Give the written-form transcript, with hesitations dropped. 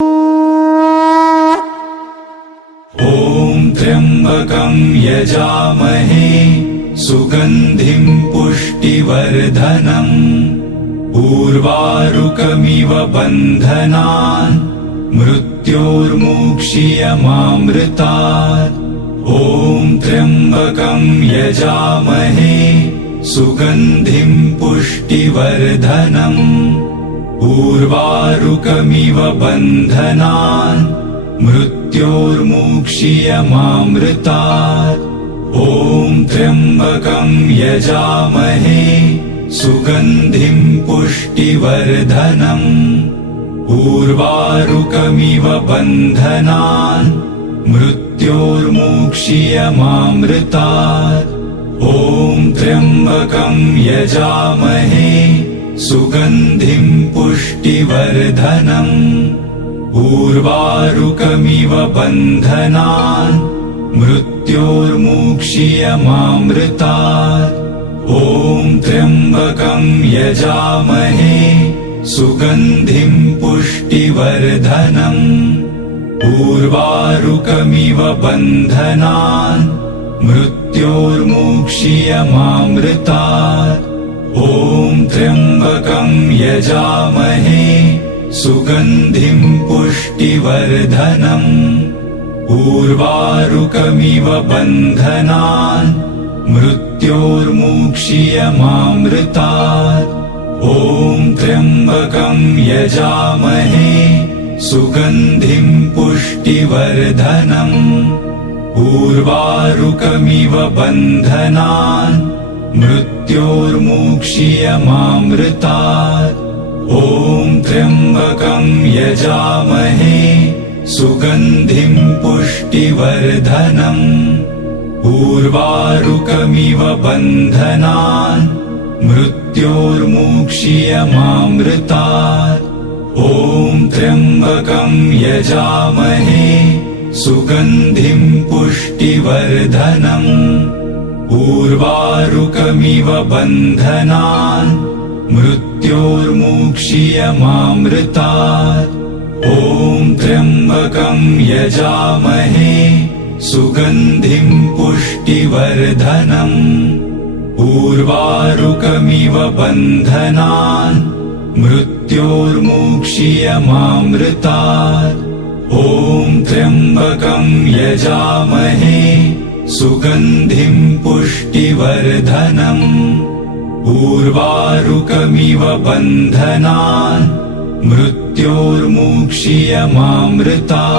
ॐ त्र्यम्बकं यजामहे सुगन्धिं पुष्टिवर्धनम् उर्वारुकमिव बन्धनान् मृत्योर्मुक्षीयमामृतात्। ॐ त्र्यम्बकं यजामहे सुगन्धिं पुष्टिवर्धनम् उर्वारुकमिव बन्धनान् मृत्योर्मुक्षीयमामृतात्। ॐ त्र्यम्बकं यजामहे सुगन्धिं पुष्टिवर्धनम् उर्वारुकमिव बन्धनान् मृत्योर्मुक्षीयमामृतात्। ॐ त्र्यम्बकं यजामहे सुगन्धिं पुष्टिवर्धनम् उर्वारुकमिव बन्धनान् मृत्योर्मुक्षीयमामृतात्। ॐ त्र्यम्बकं यजामहे सुगन्धिं पुष्टिवर्धनम् उर्वारुकमिव बन्धनान् मृत्योर्मुक्षीयमामृतात्। ॐ त्र्यम्बकं यजामहे सुगन्धिं पुष्टिवर्धनम् उर्वारुकमिव बन्धनान् मृत्योर्मुक्षीयमामृतात्। ॐ त्र्यम्बकं यजामहे सुगन्धिं पुष्टिवर्धनम् उर्वारुकमिव बन्धनान् मृत्योर्मुक्षीयमामृतात्। ॐ त्र्यम्बकं यजामहे सुगन्धिं पुष्टिवर्धनम् उर्वारुकमिव बन्धनान् मृत्योर्मुक्षीयमामृतात्। ॐ त्र्यम्बकं यजामहे सुगन्धिं पुष्टिवर्धनम् उर्वारुकमिव बन्धनान् मृत्योर्मुक्षीयमामृतात्। ॐ त्र्यम्बकं यजामहे सुगन्धिं पुष्टिवर्धनम् उर्वारुकमिव बन्धनान् मृत्योर्मुक्षीयमामृतात्। ॐ त्र्यम्बकं यजामहे सुगन्धिं पुष्टिवर्धनम् उर्वारुकमिव बन्धनान् मृत्योर्मुक्षीयमामृतात्।